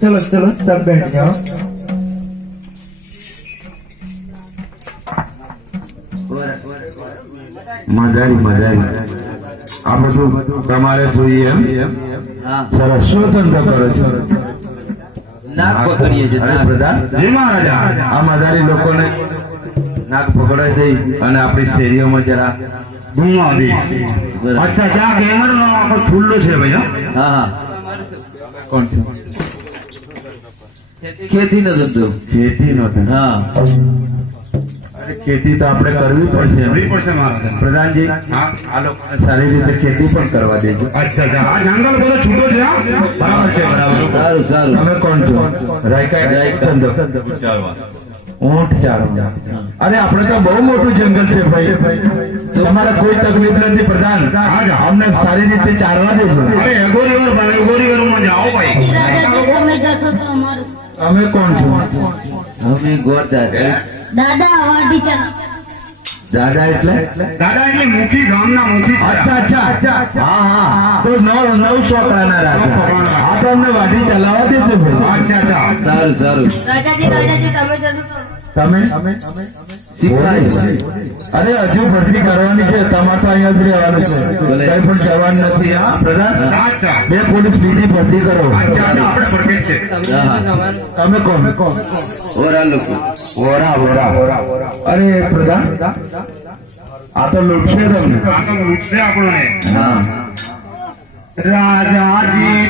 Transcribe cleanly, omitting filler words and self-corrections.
चलो चलो सब बैठ जाओ। मजारी मजारी आ બધું તમારે જોઈએ એમ સરસ સ્વતંત્ર કરો છો નાક પકડીએ છે પ્રધાન જી મહારાજા આ મજારી લોકોને નાક પકડાઈ દઈ અને આપણી શેરીઓમાં જરા ઘુમાવી દે। અચ્છા ચા કેમર નો આખો ખુલ્લો છે ભાઈ હા હા કોણ છે ખેતી નો ધંધો ખેતી નો હા ખેતી તો આપણે કરવી પડશે પ્રધાનજી આ લોકોને સારી રીતે ખેતી પણ કરવા દેજો। અચ્છા આ જંગલ બધો છૂટો છે બરાબર છે બરાબર સારું સારું તમે કોણ છો ધંધો ઊંટ ચારવા અરે આપણે તો બહુ મોટું જંગલ છે ભાઈ તમારે કોઈ તકલીફ નથી પ્રધાન અમને સારી રીતે ચારવા દેજો। અરે એગોરી માં જાઓ ભાઈ તમે કોણ છો અમે ગોર દાદા વાડી ચાલો દાદા એટલે મુખી ગામના મુખી। અચ્છા હા હા તો નવ સોકડાના રાજા હા તો અમને વાડી ચલાવવા દેજો ભાઈ। અચ્છા સારું સારું રાજાજી તમે શીખવાય અરે હજુ ભરતી કરવાની છે તમારે તો અહીંયા જ રહેવાનું છે કઈ પણ જવાનું નથી હા પ્રધાન બે પોલીસ બીજી ભરતી કરો। તમે કોણ ઓરા લોકો ઓરા અરે પ્રધાન આ તો લૂટશે તમને હા રાજાજી